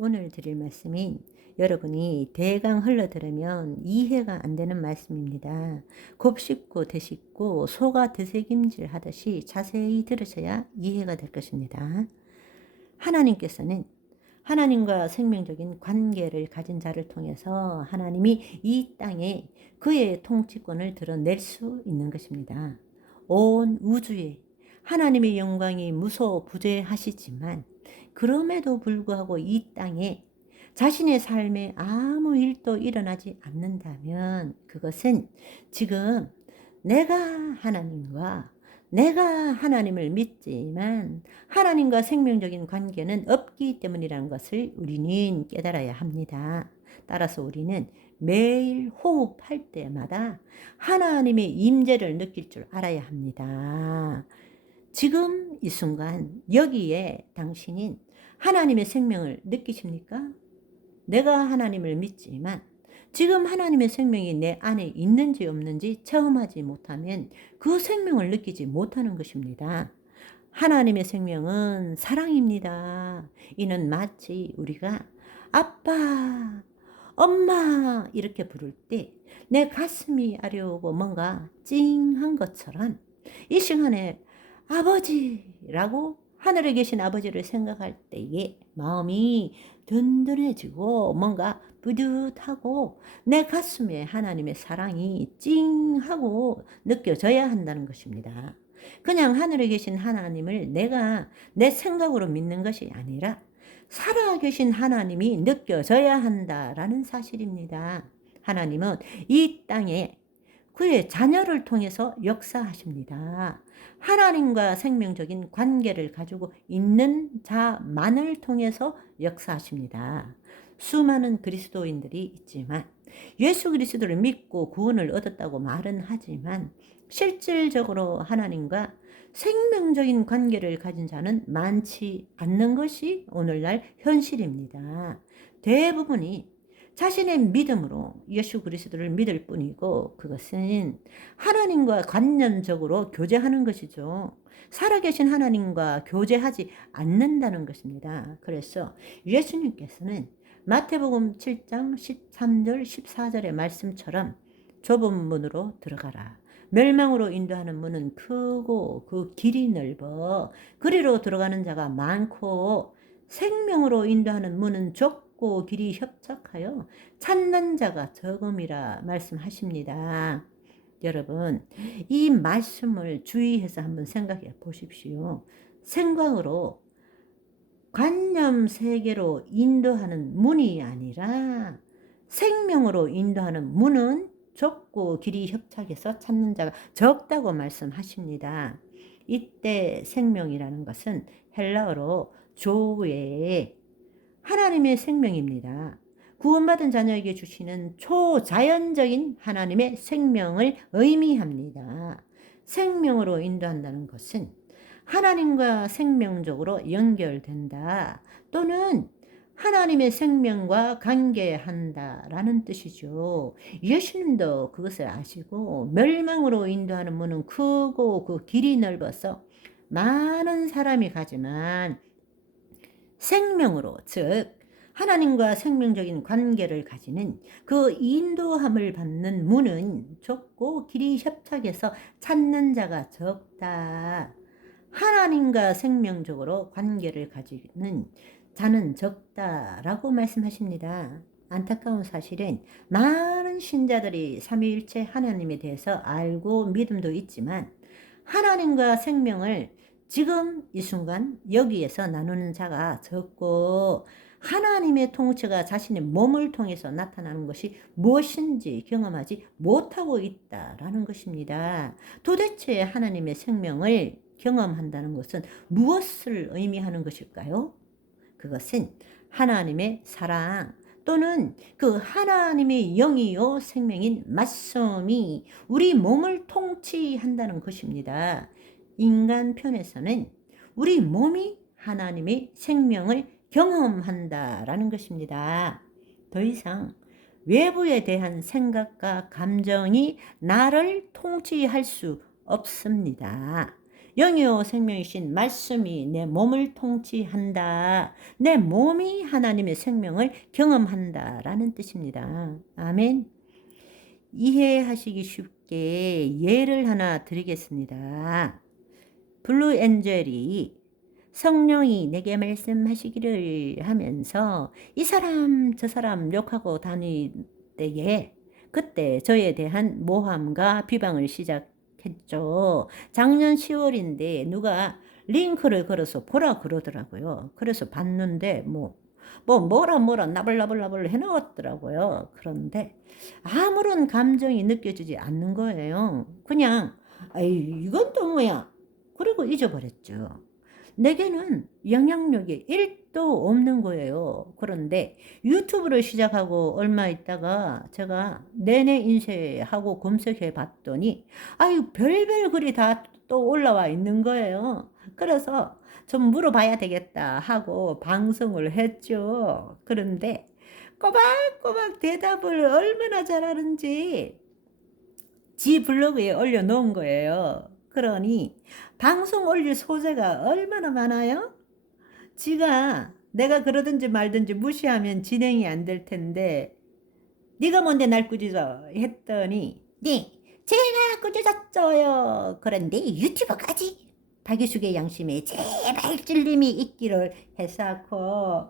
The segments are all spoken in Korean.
오늘 드릴 말씀인 여러분이 대강 흘러들으면 이해가 안 되는 말씀입니다. 곱씹고 되씹고 소가 되새김질 하듯이 자세히 들으셔야 이해가 될 것입니다. 하나님께서는 하나님과 생명적인 관계를 가진 자를 통해서 하나님이 이 땅에 그의 통치권을 드러낼 수 있는 것입니다. 온 우주에 하나님의 영광이 무소부재하시지만 그럼에도 불구하고 이 땅에 자신의 삶에 아무 일도 일어나지 않는다면 그것은 지금 내가 하나님과 내가 하나님을 믿지만 하나님과 생명적인 관계는 없기 때문이라는 것을 우리는 깨달아야 합니다. 따라서 우리는 매일 호흡할 때마다 하나님의 임재를 느낄 줄 알아야 합니다. 지금 이 순간 여기에 당신은 하나님의 생명을 느끼십니까? 내가 하나님을 믿지만 지금 하나님의 생명이 내 안에 있는지 없는지 체험하지 못하면 그 생명을 느끼지 못하는 것입니다. 하나님의 생명은 사랑입니다. 이는 마치 우리가 아빠, 엄마 이렇게 부를 때 내 가슴이 아려오고 뭔가 찡한 것처럼 이 시간에 아버지라고 하늘에 계신 아버지를 생각할 때에 마음이 든든해지고 뭔가 뿌듯하고 내 가슴에 하나님의 사랑이 찡하고 느껴져야 한다는 것입니다. 그냥 하늘에 계신 하나님을 내가 내 생각으로 믿는 것이 아니라 살아계신 하나님이 느껴져야 한다라는 사실입니다. 하나님은 이 땅에 그의 자녀를 통해서 역사하십니다. 하나님과 생명적인 관계를 가지고 있는 자만을 통해서 역사하십니다. 수많은 그리스도인들이 있지만 예수 그리스도를 믿고 구원을 얻었다고 말은 하지만 실질적으로 하나님과 생명적인 관계를 가진 자는 많지 않는 것이 오늘날 현실입니다. 대부분이 자신의 믿음으로 예수 그리스도를 믿을 뿐이고 그것은 하나님과 관념적으로 교제하는 것이죠. 살아계신 하나님과 교제하지 않는다는 것입니다. 그래서 예수님께서는 마태복음 7장 13절 14절의 말씀처럼 좁은 문으로 들어가라. 멸망으로 인도하는 문은 크고 그 길이 넓어 그리로 들어가는 자가 많고 생명으로 인도하는 문은 좁고 길이 협착하여 찾는 자가 적음이라 말씀하십니다. 여러분, 이 말씀을 주의해서 한번 생각해 보십시오. 생각으로 관념 세계로 인도하는 문이 아니라 생명으로 인도하는 문은 좁고 길이 협착해서 찾는 자가 적다고 말씀하십니다. 이때 생명이라는 것은 헬라어로 조에 하나님의 생명입니다. 구원받은 자녀에게 주시는 초자연적인 하나님의 생명을 의미합니다. 생명으로 인도한다는 것은 하나님과 생명적으로 연결된다 또는 하나님의 생명과 관계한다라는 뜻이죠. 예수님도 그것을 아시고 멸망으로 인도하는 문은 크고 그 길이 넓어서 많은 사람이 가지만 생명으로 즉 하나님과 생명적인 관계를 가지는 그 인도함을 받는 문은 좁고 길이 협착해서 찾는 자가 적다. 하나님과 생명적으로 관계를 가지는 자는 적다라고 말씀하십니다. 안타까운 사실은 많은 신자들이 삼위일체 하나님에 대해서 알고 믿음도 있지만 하나님과 생명을 지금 이 순간 여기에서 나누는 자가 적고 하나님의 통치가 자신의 몸을 통해서 나타나는 것이 무엇인지 경험하지 못하고 있다라는 것입니다. 도대체 하나님의 생명을 경험한다는 것은 무엇을 의미하는 것일까요? 그것은 하나님의 사랑 또는 그 하나님의 영이요 생명인 말씀이 우리 몸을 통치한다는 것입니다. 인간 편에서는 우리 몸이 하나님의 생명을 경험한다라는 것입니다. 더 이상 외부에 대한 생각과 감정이 나를 통치할 수 없습니다. 영이요 생명이신 말씀이 내 몸을 통치한다. 내 몸이 하나님의 생명을 경험한다 라는 뜻입니다. 아멘. 이해하시기 쉽게 예를 하나 드리겠습니다. 블루 엔젤이 성령이 내게 말씀하시기를 하면서 이 사람 저 사람 욕하고 다닐 때에 그때 저에 대한 모함과 비방을 시작했죠. 작년 10월인데 누가 링크를 걸어서 보라 그러더라고요. 그래서 봤는데 뭐라 나불나불 해놓았더라고요. 그런데 아무런 감정이 느껴지지 않는 거예요. 그냥 아이 이건 또 뭐야. 그리고 잊어버렸죠. 내게는 영향력이 1도 없는 거예요. 그런데 유튜브를 시작하고 얼마 있다가 제가 내내 인쇄하고 검색해 봤더니 아유 별별 글이 다 또 올라와 있는 거예요. 그래서 좀 물어봐야 되겠다 하고 방송을 했죠. 그런데 꼬박꼬박 대답을 얼마나 잘하는지 지 블로그에 올려놓은 거예요. 그러니 방송 올릴 소재가 얼마나 많아요? 지가 내가 그러든지 말든지 무시하면 진행이 안 될 텐데 네가 뭔데 날 꾸짖어 했더니 네 제가 꾸짖었어요. 그런데 유튜버까지 박유숙의 양심에 제발 찔림이 있기를 해서고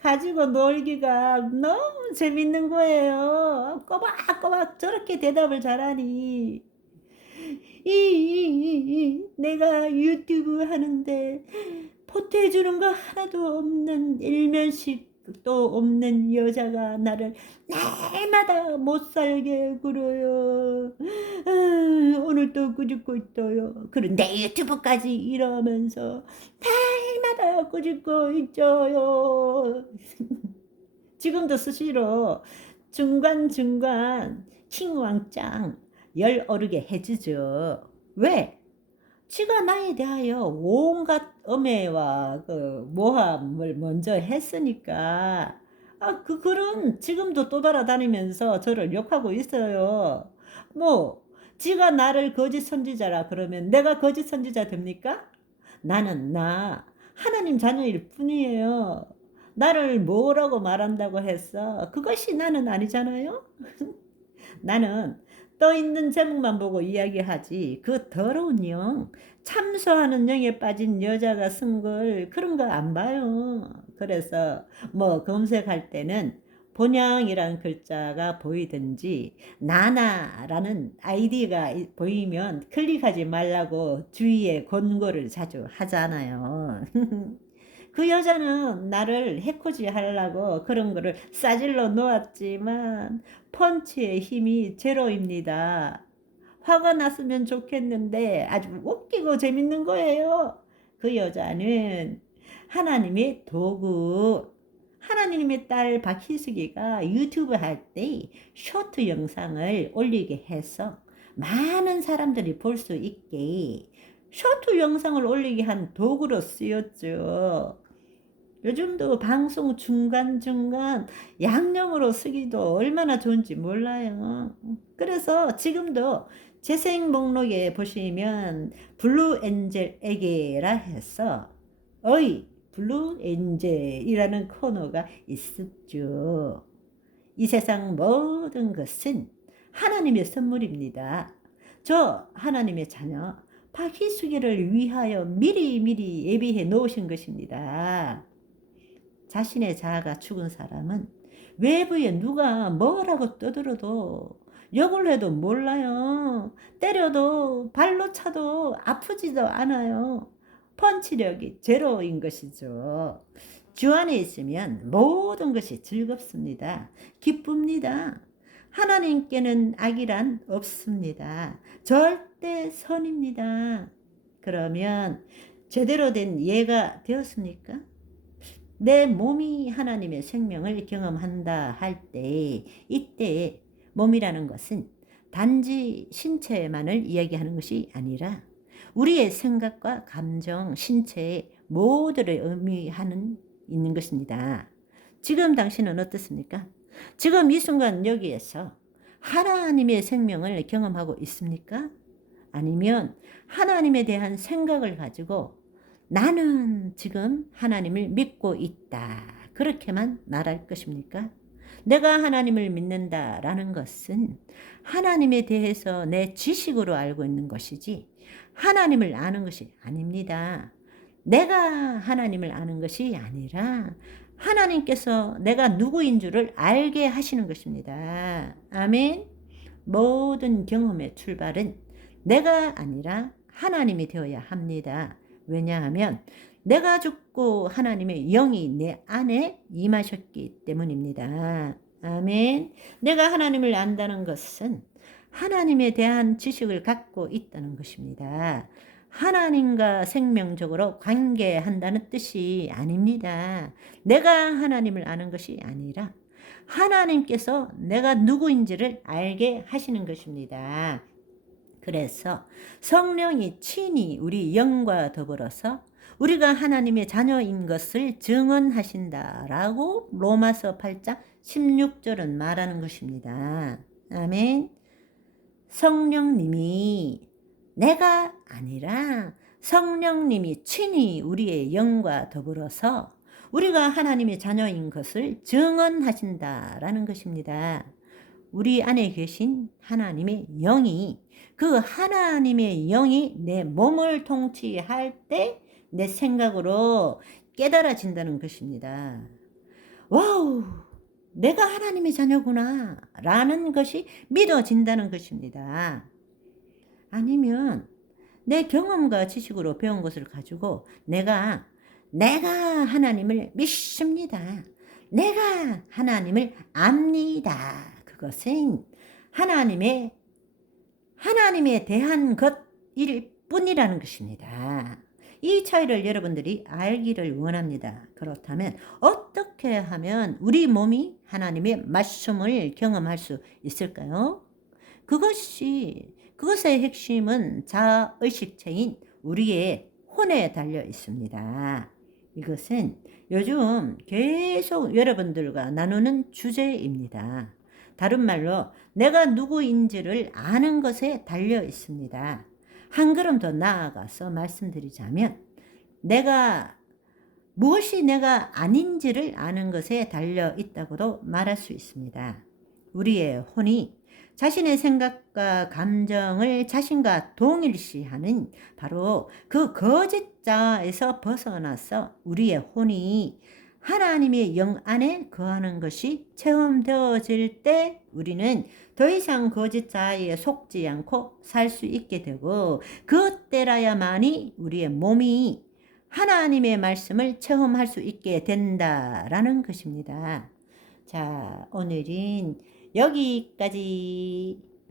가지고 놀기가 너무 재밌는 거예요. 꼬박꼬박 저렇게 대답을 잘하니 내가 유튜브 하는데 보태주는 거 하나도 없는 일면식도 없는 여자가 나를 날마다 못살게 굴어요. 오늘 또 꾸짖고 있어요. 그런데 유튜브까지 이러면서 날마다 꾸짖고 있어요. 지금도 수시로 중간중간 킹왕짱 열 오르게 해주죠. 왜? 지가 나에 대하여 온갖 음해와 그 모함을 먼저 했으니까 그 글은 지금도 또 돌아다니면서 저를 욕하고 있어요. 지가 나를 거짓 선지자라 그러면 내가 거짓 선지자 됩니까? 나는 하나님 자녀일 뿐이에요. 나를 뭐라고 말한다고 했어? 그것이 나는 아니잖아요. 나는 떠 있는 제목만 보고 이야기하지 그 더러운 영, 참소하는 영에 빠진 여자가 쓴 걸 그런 거 안 봐요. 그래서 검색할 때는 본향이란 글자가 보이든지 나나라는 아이디가 보이면 클릭하지 말라고 주위에 권고를 자주 하잖아요. 그 여자는 나를 해코지 하려고 그런 거를 싸질러 놓았지만 펀치의 힘이 제로입니다. 화가 났으면 좋겠는데 아주 웃기고 재밌는 거예요. 그 여자는 하나님의 도구. 하나님의 딸 박희숙이가 유튜브 할 때 쇼트 영상을 올리게 해서 많은 사람들이 볼 수 있게 쇼트 영상을 올리게 한 도구로 쓰였죠. 요즘도 방송 중간중간 양념으로 쓰기도 얼마나 좋은지 몰라요. 그래서 지금도 재생 목록에 보시면 블루 엔젤에게라 해서 어이 블루 엔젤이라는 코너가 있었죠. 이 세상 모든 것은 하나님의 선물입니다. 저 하나님의 자녀 박희숙이를 위하여 미리 예비해 놓으신 것입니다. 자신의 자아가 죽은 사람은 외부에 누가 뭐라고 떠들어도 욕을 해도 몰라요. 때려도 발로 차도 아프지도 않아요. 펀치력이 제로인 것이죠. 주 안에 있으면 모든 것이 즐겁습니다. 기쁩니다. 하나님께는 악이란 없습니다. 절대 선입니다. 그러면 제대로 된 예가 되었습니까? 내 몸이 하나님의 생명을 경험한다 할 때 이때 몸이라는 것은 단지 신체만을 이야기하는 것이 아니라 우리의 생각과 감정, 신체의 모두를 의미하는 있는 것입니다. 지금 당신은 어떻습니까? 지금 이 순간 여기에서 하나님의 생명을 경험하고 있습니까? 아니면 하나님에 대한 생각을 가지고 나는 지금 하나님을 믿고 있다. 그렇게만 말할 것입니까? 내가 하나님을 믿는다라는 것은 하나님에 대해서 내 지식으로 알고 있는 것이지 하나님을 아는 것이 아닙니다. 내가 하나님을 아는 것이 아니라 하나님께서 내가 누구인 줄을 알게 하시는 것입니다. 아멘. 모든 경험의 출발은 내가 아니라 하나님이 되어야 합니다. 왜냐하면 내가 죽고 하나님의 영이 내 안에 임하셨기 때문입니다. 아멘. 내가 하나님을 안다는 것은 하나님에 대한 지식을 갖고 있다는 것입니다. 하나님과 생명적으로 관계한다는 뜻이 아닙니다. 내가 하나님을 아는 것이 아니라 하나님께서 내가 누구인지를 알게 하시는 것입니다. 그래서 성령이 친히 우리 영과 더불어서 우리가 하나님의 자녀인 것을 증언하신다라고 로마서 8장 16절은 말하는 것입니다. 아멘. 성령님이 내가 아니라 성령님이 친히 우리의 영과 더불어서 우리가 하나님의 자녀인 것을 증언하신다라는 것입니다. 우리 안에 계신 하나님의 영이 그 하나님의 영이 내 몸을 통치할 때 내 생각으로 깨달아진다는 것입니다. 와우! 내가 하나님의 자녀구나 라는 것이 믿어진다는 것입니다. 아니면 내 경험과 지식으로 배운 것을 가지고 내가 하나님을 믿습니다. 내가 하나님을 압니다. 그것은 하나님에 대한 것일 뿐이라는 것입니다. 이 차이를 여러분들이 알기를 원합니다. 그렇다면 어떻게 하면 우리 몸이 하나님의 말씀을 경험할 수 있을까요? 그것의 핵심은 자의식체인 우리의 혼에 달려 있습니다. 이것은 요즘 계속 여러분들과 나누는 주제입니다. 다른 말로 내가 누구인지를 아는 것에 달려 있습니다. 한 걸음 더 나아가서 말씀드리자면 무엇이 내가 아닌지를 아는 것에 달려 있다고도 말할 수 있습니다. 우리의 혼이 자신의 생각과 감정을 자신과 동일시하는 바로 그 거짓자에서 벗어나서 우리의 혼이 하나님의 영 안에 거하는 것이 체험되어질 때 우리는 더 이상 거짓자에 속지 않고 살 수 있게 되고 그때라야만이 우리의 몸이 하나님의 말씀을 체험할 수 있게 된다라는 것입니다. 자, 오늘은 여기까지.